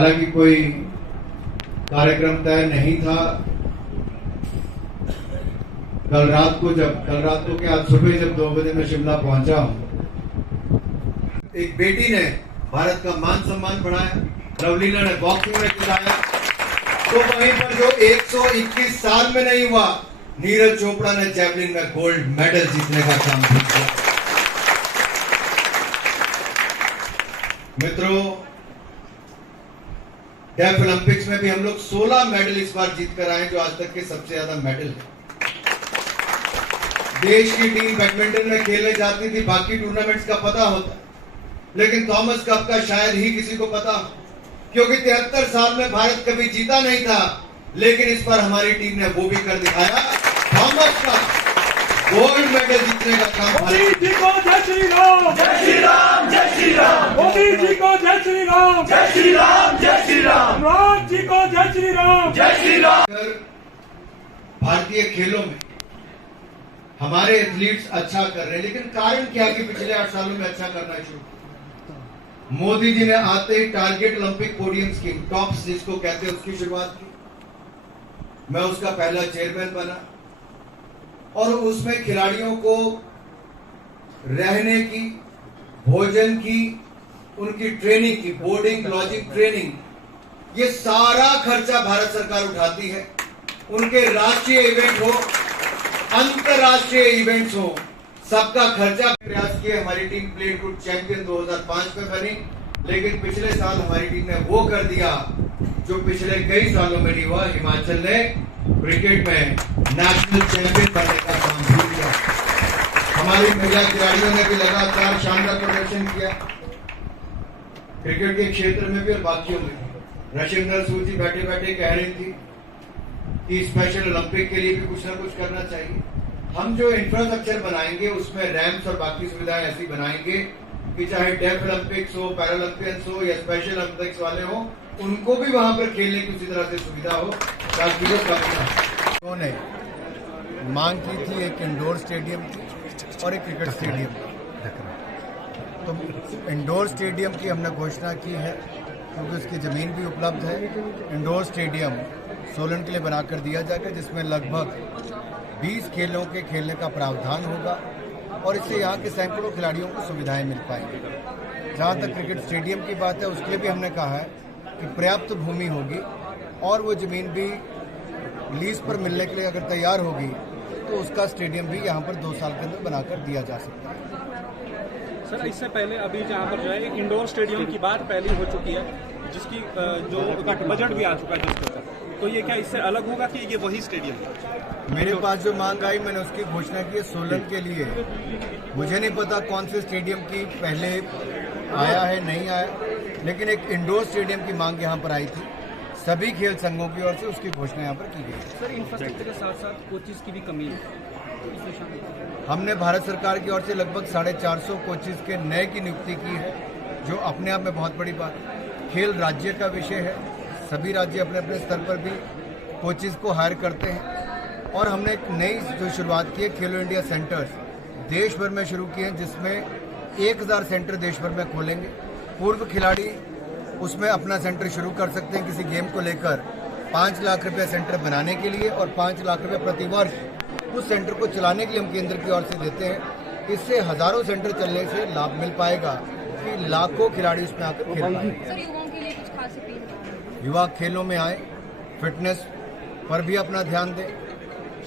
हालांकि कोई कार्यक्रम तय नहीं था। कल रात को क्या आज सुबह जब 2 बजे मैं शिमला पहुंचा हूं, एक बेटी ने भारत का मान सम्मान बढ़ाया, लवलीना ने बॉक्सिंग में जिताया, तो वहीं पर जो 121 साल में नहीं हुआ, नीरज चोपड़ा ने जैवलिन में गोल्ड मेडल जीतने का काम किया। मित्रों, डेफ ओलंपिक्स में भी हम लोग 16 मेडल इस बार जीत कर आए, जो आज तक के सबसे ज्यादा मेडल है। देश की टीम बैडमिंटन में खेलने जाती थी, बाकी टूर्नामेंट्स का पता होता, लेकिन थॉमस कप का शायद ही किसी को पता, क्योंकि 73 साल में भारत कभी जीता नहीं था, लेकिन इस बार हमारी टीम ने वो भी कर दिखाया। थॉमस कप गोल्ड मेडल जीतने का काम। मोदी जी को जय श्री राम, जय श्री राम, जय श्री राम। मोदी जी को जय श्री राम, जय श्री राम, जय श्री राम। राज जी को जय श्री राम, जय श्री राम। भारतीय खेलों में हमारे एथलीट्स अच्छा कर रहे हैं, लेकिन कारण क्या कि पिछले 8 सालों में अच्छा करना शुरू। मोदी जी ने आते ही target Olympic podium scheme, TOPS जिसको कहते हैं, उसकी शुरुआत की। मैं उसका पहला चेयरमैन बना और उसमें खिलाड़ियों को रहने की, भोजन की, उनकी ट्रेनिंग की, बोर्डिंग, लॉजिंग, ट्रेनिंग, ये सारा खर्चा भारत सरकार उठाती है। उनके राष्ट्रीय इवेंट हो, अंतरराष्ट्रीय इवेंट्स हो, सबका खर्चा प्रयास किए। हमारी टीम प्लेट ग्रुप चैंपियन 2005 में बनी, लेकिन पिछले साल हमारी टीम ने वो कर दिया जो पिछले कई सालों में नहीं हुआ। हिमाचल ने क्रिकेट में नेशनल चैंपियन बनने का काम किया। हमारी महिला खिलाड़ियों ने भी लगातार शानदार प्रदर्शन किया, क्रिकेट के क्षेत्र में भी और बाकियों में। रशिंदर सूद जी बैठे बैठे कह रही थी कि स्पेशल ओलंपिक के लिए भी कुछ ना कुछ करना चाहिए। हम जो इंफ्रास्ट्रक्चर बनाएंगे उसमें रैम्प्स और बाकी सुविधाएं ऐसी बनाएंगे कि चाहे डेफ ओलंपिक्स हो, पैरालंपियंस हो या स्पेशल ओलंपिक्स वाले हो, उनको भी वहां पर खेलने की उसी तरह से सुविधा हो ताकि वो उन्होंने मांग की थी एक इंडोर स्टेडियम की और एक क्रिकेट स्टेडियम। तो इंडोर स्टेडियम की हमने घोषणा की है, क्योंकि उसकी जमीन भी उपलब्ध है। इंडोर स्टेडियम सोलन के लिए बनाकर दिया जाएगा, जिसमें लगभग 20 खेलों के खेलने का प्रावधान होगा और इससे यहाँ के सैकड़ों खिलाड़ियों को सुविधाएं मिल पाएंगी। जहाँ तक क्रिकेट स्टेडियम की बात है, उसके लिए भी हमने कहा है कि पर्याप्त भूमि होगी और वो जमीन भी लीज पर मिलने के लिए अगर तैयार होगी तो उसका स्टेडियम भी यहाँ पर 2 साल के अंदर बनाकर दिया जा सकता है। सर, इससे पहले अभी जहाँ पर जो है एक इंडोर स्टेडियम की बात पहले हो चुकी है, जिसकी जो बजट भी आ चुका है जिसके ऊपर, तो ये क्या इससे अलग होगा कि ये वही स्टेडियम है? मेरे पास जो मांग आई मैंने उसकी घोषणा की है सोलन के लिए। मुझे नहीं पता कौन से स्टेडियम की पहले आया है नहीं आया, लेकिन एक इंडोर स्टेडियम की मांग यहाँ पर आई थी सभी खेल संघों की ओर से, उसकी घोषणा यहाँ पर की गई। सर, इंफ्रास्ट्रक्चर के साथ साथ कोचेस की भी कमी है, हमने भारत सरकार की ओर से लगभग 450 कोचेस के नए की नियुक्ति की है, जो अपने आप में बहुत बड़ी बात है। खेल राज्य का विषय है, सभी राज्य अपने अपने स्तर पर भी कोचेस को हायर करते हैं और हमने एक नई जो शुरुआत की है, खेलो इंडिया सेंटर्स देश भर में शुरू किए हैं, जिसमें 1000 सेंटर देश भर में खोलेंगे। पूर्व खिलाड़ी उसमें अपना सेंटर शुरू कर सकते हैं किसी गेम को लेकर। 5 लाख रुपये सेंटर बनाने के लिए और 5 लाख रुपये प्रतिवर्ष उस सेंटर को चलाने के लिए हम केंद्र की ओर से देते हैं। इससे हजारों सेंटर चलने से लाभ मिल पाएगा कि लाखों खिलाड़ी उसमें आकर खेल पाएंगे। युवा खेलों में आए, फिटनेस पर भी अपना ध्यान दें।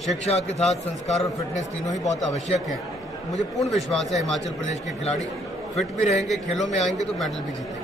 शिक्षा के साथ संस्कार और फिटनेस तीनों ही बहुत आवश्यक हैं। मुझे पूर्ण विश्वास है हिमाचल प्रदेश के खिलाड़ी फिट भी रहेंगे, खेलों में आएंगे तो मेडल भी जीतेंगे।